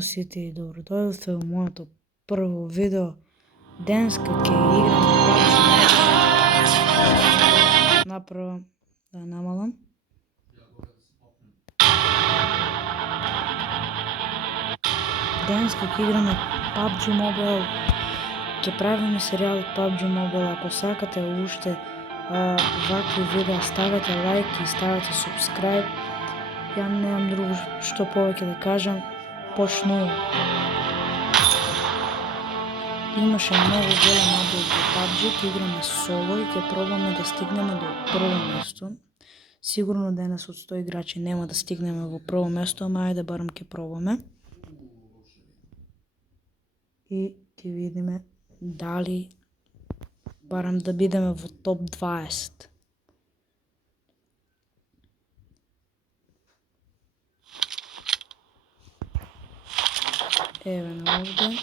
Здрavo сите и добродојавте во моето прво видео. Денеска ќе играм PUBG. Направо да намалам. Денеска ќе играме PUBG Mobile. Ќе правиме серијал од PUBG Mobile. Ако сакате уште вакви видеа, ставете лайк и ставете subscribe. Ја немам друго што повеќе да кажам. Почнувам. Имаше многу голем апдейт во PUBG, ќе играме соло и ќе пробаме да стигнеме до прво место. Сигурно денес од 100 играчи нема да стигнеме во прво место, ама ајде барем ќе пробаме. И ќе видиме дали барем да бидеме во топ 20. Еве на овде.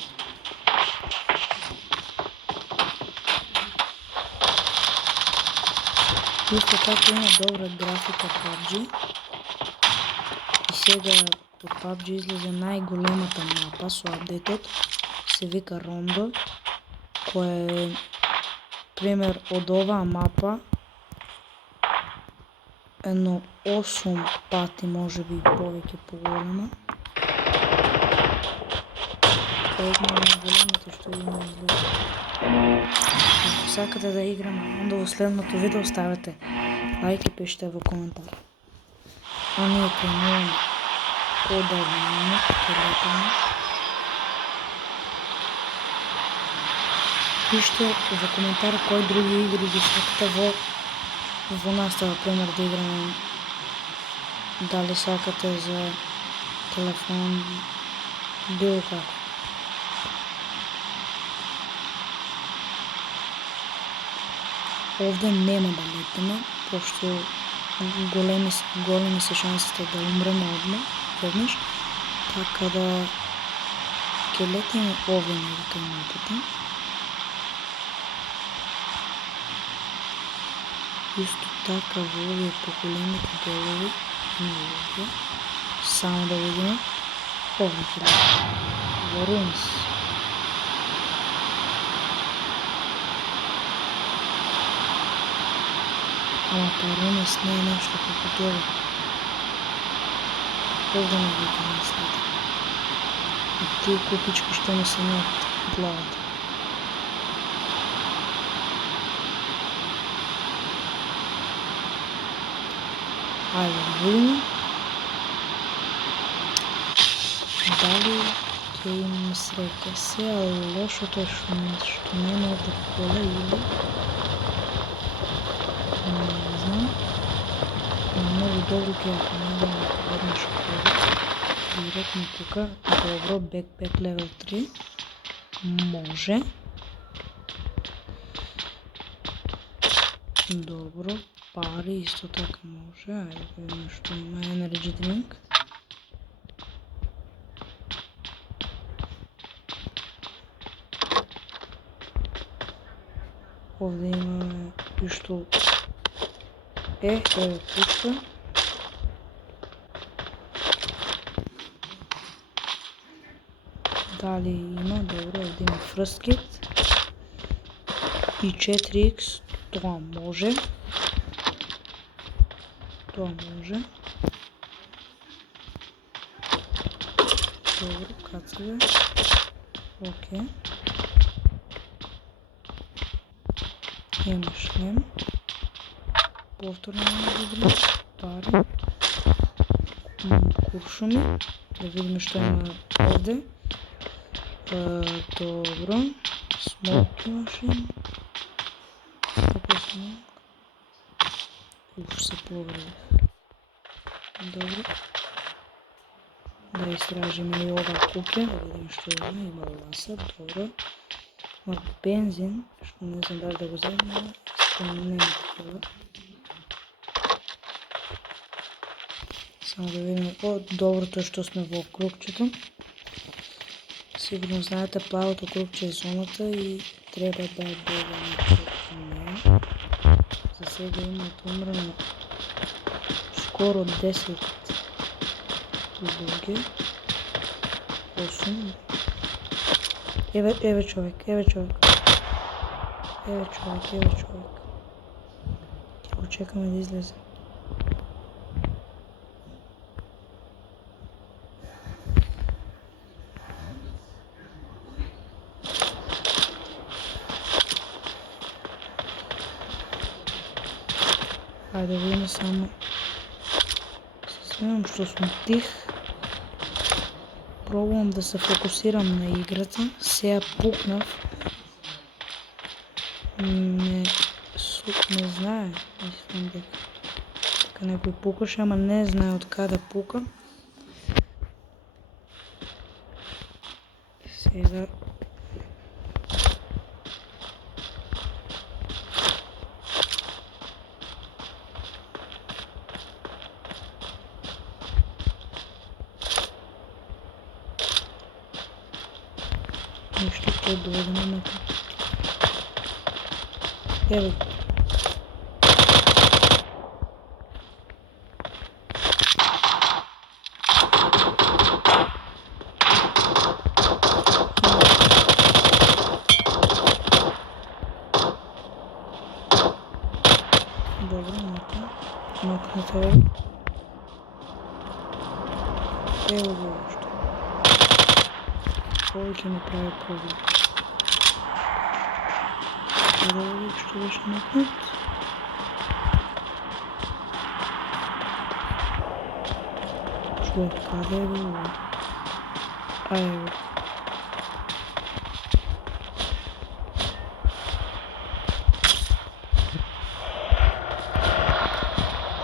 Исто така има добра графика PUBG. И сега од PUBG излезе најголемата мапа со апдейтот. Се вика Рондо, која е пример од оваа мапа едно 8 пати можеби повеќе поголема. Една од најголемите што има излезе. Ако сакате да играме Рондо во следното видео, ставете лайк и пишете во коментар. А ние кренуваме одавно, телефоно. Пишете во коментар кои други игри ги сакате во настава, пример да играме. Дали сакате за телефон, било како. Овде нема да летиме, пошто големи се шансите да умреме одма, веднаш, така да ќе летиме овде кај мапата. Исто така во овие поголемите делови на луѓе, само да видиме, овде ќе летиме, во Рунс. Ама па Рунес не е нешто како тоа. Овде не ги мислите. И тие купички што ми се над главата. Ајде да видиме дали ќе имаме среќа. Сега лошото е што нема овде поле или не знам. Многу добро ќе ако најдеме веднаш поле. Директно тука. Добро, бекпек левел 3. Може. Добро. Пари исто така може. Ајде да видиме што има. Energy drink. Овде имаме пиштол. Еве пушка. Дали има? Добро, овде има first kit. И 4x. Тоа може. Тоа може. Добро, кацаве. Окей. Имаме шлем. Повторно да видиме. Пари. Куршуми. Да видиме што има овде. Добро. Смок имаше. Како смок? Уф, се повредив. Добро. Да истражиме и ова куќа, да видиме што има. Има ласа, добро. Има бензин, што не знам дали да го земем, искрено нема такова. Само да видиме, доброто е што сме во кругчето. Сигурно знаете, плавото кругче е зоната и треба да бегаме преку неа. За сега има отумрено скоро 10 луѓе. 8. Еве човек. Ќе го чекаме да излезе. Ајде да видиме само. Се смеам што сум тих. Пробувам да се фокусирам на играта. Сега пукнав. Не знае. Мислам дека некој пукаше, ама не знае од каде пука. Сега нешто ќе дојдеме на капот. Еве. Добро, нокнете овој. Ево го уште. Овој ќе ми прави проблем. Каде овој што беше нокнет? Човек, каде е овој? А ево.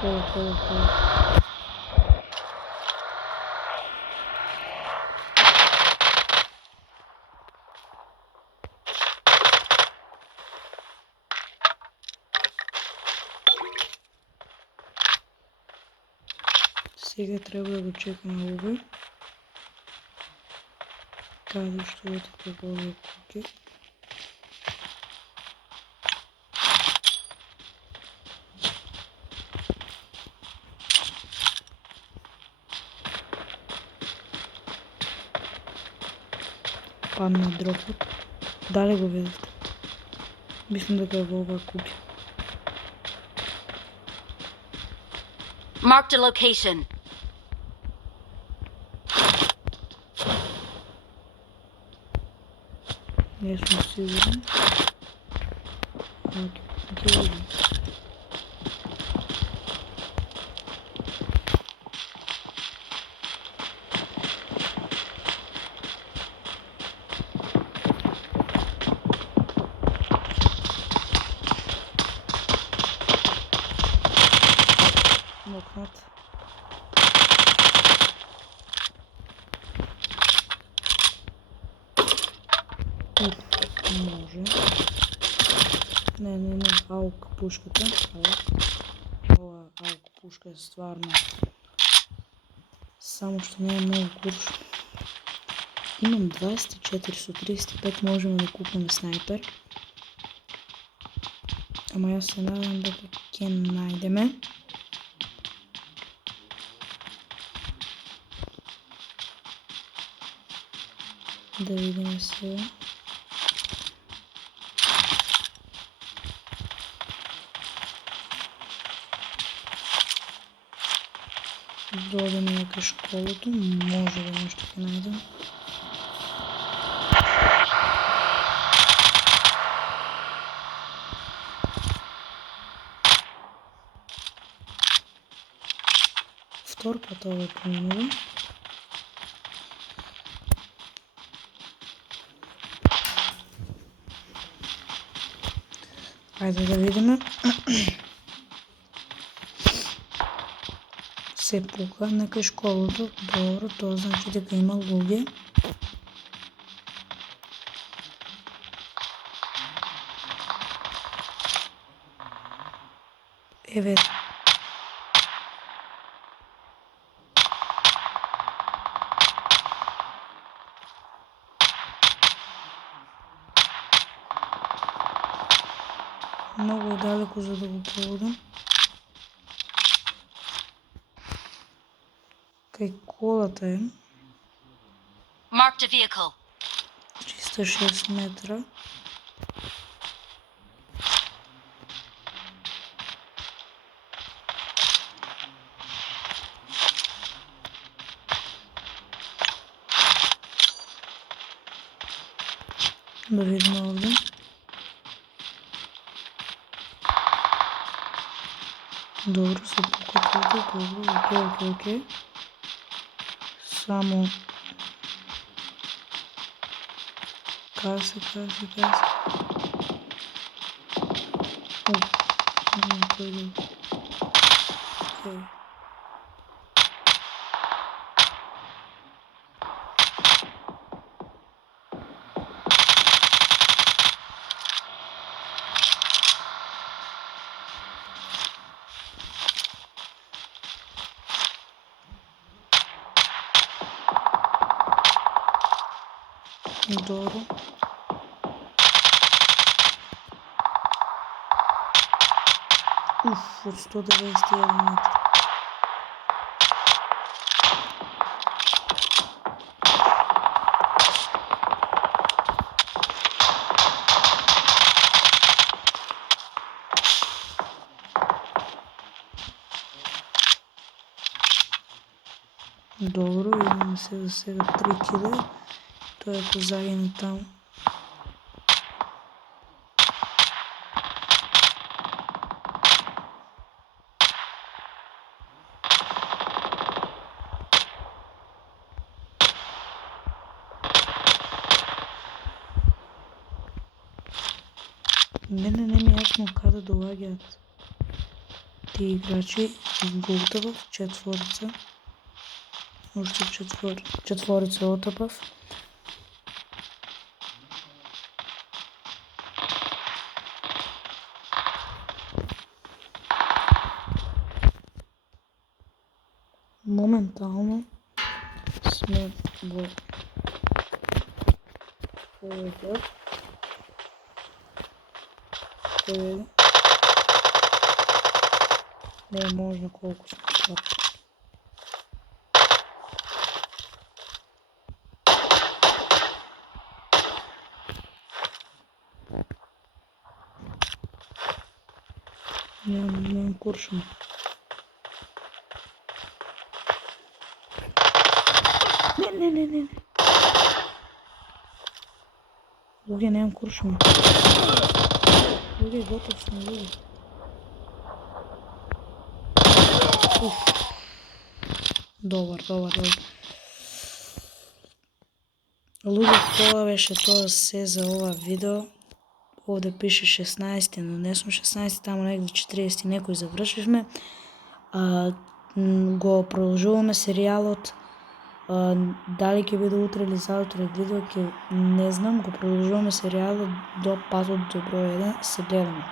Кола. Сега треба да го чекаме овој. Каде што е тоа овој куки. Падна дропот. Дали го видите? Мислам дека е во оваа куќа. Marked a location. Не сум сигурен. Ќе видим. Нокнат. Може. Не, аук пушката. Ова аук пушка е стварно. Само што не е многу курш. Имам 24 со 35, можеме да купиме снайпер. Ама јас се надам дека ќе најдеме. Да видиме сега. Дојдеме на кај школото, може да нешто ќе најдем. Втор пат овој поминува. Ајде да видиме. Се пука на кај школото. Добро, тоа значи дека има луѓе. Еве. Многу далеко за да го проводам. Кај колата е. Marked a vehicle. 306 метра. Да видим овде. Добро се покопилте, добро, окей. Само касе. Окей. Добро. Од 191 метра. Добро, имаме сега 3 киле. Тој е позаѓено таму. Мене не ми е јасно каде доаѓаат тие играчи. Голтабав, четворица. Уште четворица отапав. Моментално сме во овој не е можно колку сме слаби. Немам куршум. Не. Луѓе, немам куршум. Луѓе, готов сме, луѓе. Добар. Луѓе, тоа беше тоа се за ова видео. Овде пише 16, но не сум 16, таму негде 40 некој завршивме. Го продолжуваме серијалот. Дали ќе биде утре или заутре видео, не знам. Го продолжуваме серијалот до патот до број 1. Се гледаме.